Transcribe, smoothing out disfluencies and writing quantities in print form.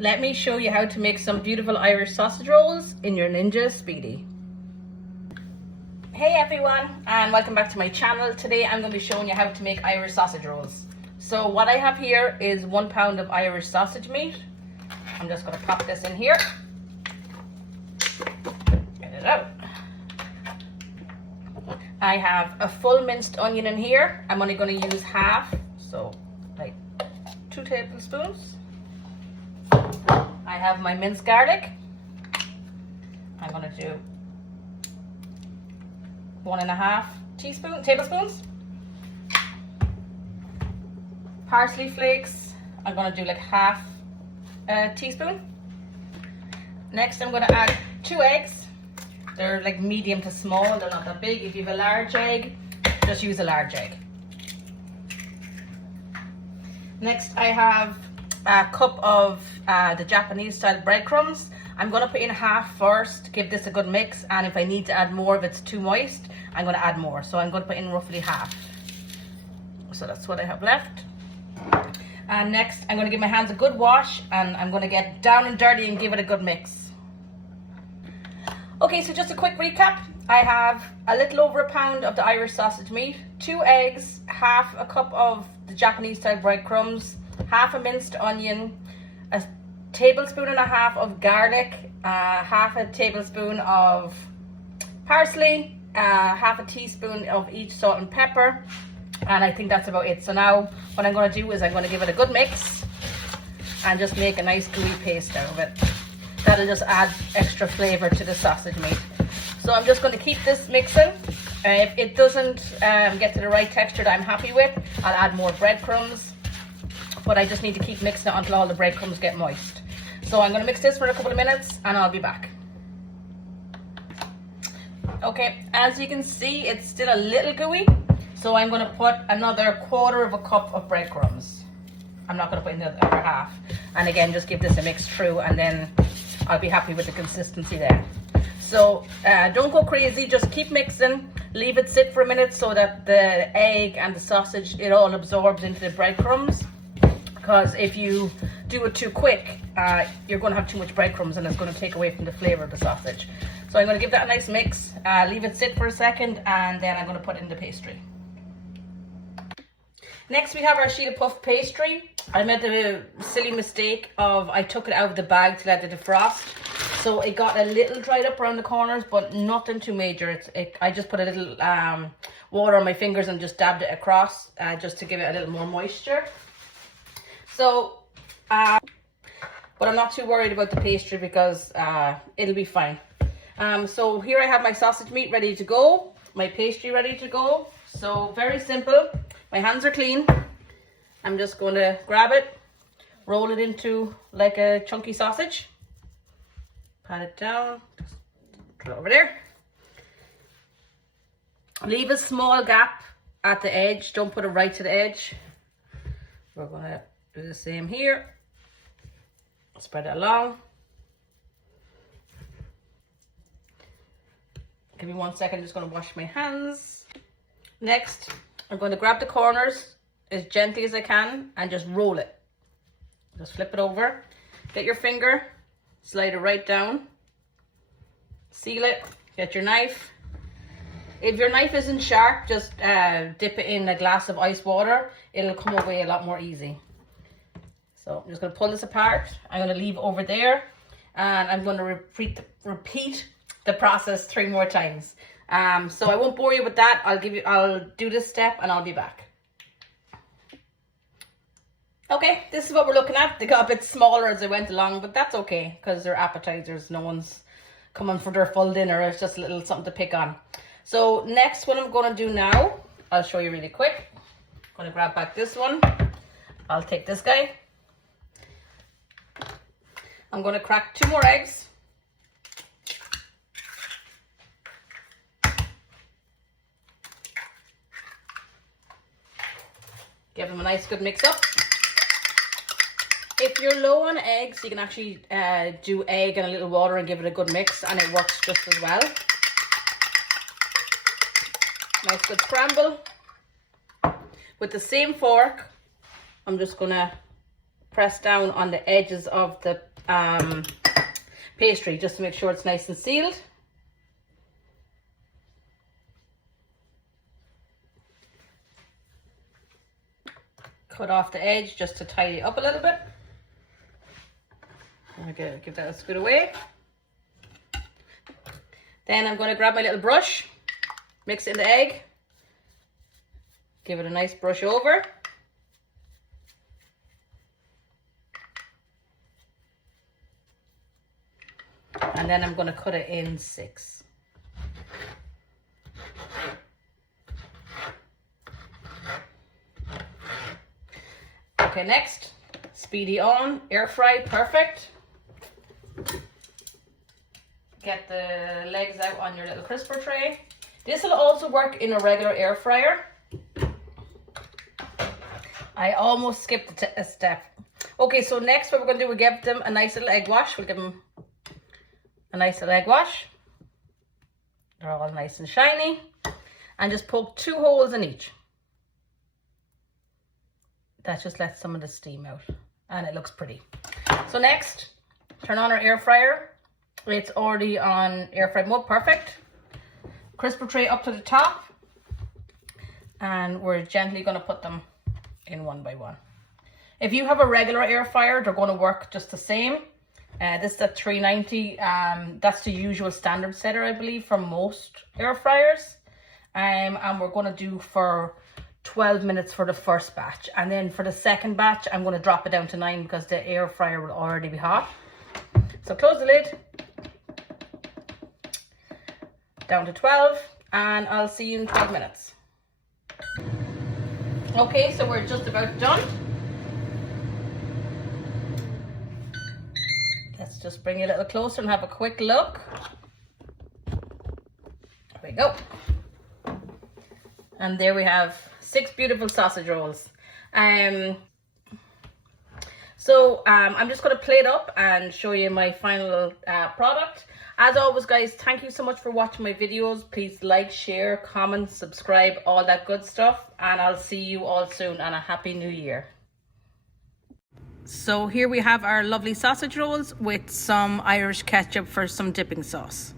Let me show you how to make some beautiful Irish sausage rolls in your Ninja Speedy. Hey everyone, and welcome back to my channel. Today I'm going to be showing you how to make Irish sausage rolls. So what I have here is 1 pound of Irish sausage meat. I'm just going to pop this in here. Get it out. I have a full minced onion in here. I'm only going to use half, so like 2 tablespoons. I have my minced garlic. I'm going to do 1.5 tablespoons. Parsley flakes, I'm going to do like half a teaspoon. Next I'm going to add 2 eggs. They're like medium to small, they're not that big. If you have a large egg, just use a large egg. Next I have a cup of the Japanese style breadcrumbs. I'm going to put in half first to give this a good mix, and if I need to add more, if it's too moist, I'm going to add more. So I'm going to put in roughly half. So that's what I have left. And next I'm going to give my hands a good wash, and I'm going to get down and dirty and give it a good mix. Okay, so just a quick recap. I have a little over 1 pound of the Irish sausage meat, 2 eggs, half a cup of the Japanese style breadcrumbs, half a minced onion, a tablespoon and a half of garlic, half a tablespoon of parsley, half a teaspoon of each salt and pepper, and I think that's about it. So now what I'm going to do is I'm going to give it a good mix and just make a nice gooey paste out of it. That'll just add extra flavour to the sausage meat. So I'm just going to keep this mixing. If it doesn't get to the right texture that I'm happy with, I'll add more breadcrumbs. But I just need to keep mixing it until all the breadcrumbs get moist. So I'm going to mix this for a couple of minutes and I'll be back. Okay, as you can see, it's still a little gooey. So I'm going to put another 1/4 cup of breadcrumbs. I'm not going to put in the other half. And again, just give this a mix through, and then I'll be happy with the consistency there. So don't go crazy, just keep mixing. Leave it sit for a minute so that the egg and the sausage, it all absorbs into the breadcrumbs. Because if you do it too quick, you're going to have too much breadcrumbs and it's going to take away from the flavour of the sausage. So I'm going to give that a nice mix, leave it sit for a second, and then I'm going to put in the pastry. Next we have our sheet of puff pastry. I made the silly mistake of I took it out of the bag to let it defrost. So it got a little dried up around the corners, but nothing too major. I just put a little water on my fingers and just dabbed it across just to give it a little more moisture. So, but I'm not too worried about the pastry because it'll be fine. So here I have my sausage meat ready to go, my pastry ready to go. So very simple. My hands are clean. I'm just going to grab it, roll it into like a chunky sausage, pat it down, put it over there. Leave a small gap at the edge, don't put it right to the edge. We're going to do the same here. Spread it along. Give me 1 second, I'm just going to wash my hands. Next, I'm going to grab the corners as gently as I can and just roll it. Just flip it over. Get your finger, slide it right down. Seal it. Get your knife. If your knife isn't sharp, just dip it in a glass of ice water. It'll come away a lot more easy. So I'm just going to pull this apart. I'm going to leave over there, and I'm going to repeat the process 3 more times. So I won't bore you with that. I'll do this step and I'll be back. Okay, this is what we're looking at. They got a bit smaller as I went along, but that's okay because they're appetizers. No one's coming for their full dinner. It's just a little something to pick on. So next, what I'm going to do now, I'll show you really quick. I'm going to grab back this one. I'll take this guy. I'm going to crack 2 more eggs. Give them a nice good mix up. If you're low on eggs, you can actually do egg and a little water and give it a good mix, and it works just as well. Nice good scramble. With the same fork, I'm just gonna press down on the edges of the pastry just to make sure it's nice and sealed. Cut off the edge just to tidy it up a little bit. Okay, give that a scoot away. Then I'm going to grab my little brush, mix it in the egg, give it a nice brush over. And then I'm going to cut it in 6. Okay, next, speedy on, air fry, perfect. Get the legs out on your little crisper tray. This will also work in a regular air fryer. I almost skipped a step. Okay, so next what we're going to do, we'll give them a nice little egg wash. We'll give them a nice little egg wash. They're all nice and shiny. And just poke 2 holes in each. That just lets some of the steam out. And it looks pretty. So next, turn on our air fryer. It's already on air fry mode, perfect. Crisper tray up to the top. And we're gently going to put them in one by one. If you have a regular air fryer, they're going to work just the same. This is at 390. That's the usual standard setter, I believe, for most air fryers. And we're going to do for 12 minutes for the first batch. And then for the second batch, I'm going to drop it down to 9 because the air fryer will already be hot. So close the lid. Down to 12. And I'll see you in 12 minutes. Okay, so we're just about done. Let's just bring it a little closer and have a quick look. There we go. And there we have 6 beautiful sausage rolls. So I'm just going to plate up and show you my final product. As always, guys, thank you so much for watching my videos. Please like, share, comment, subscribe, all that good stuff. And I'll see you all soon, and a happy new year. So here we have our lovely sausage rolls with some Irish ketchup for some dipping sauce.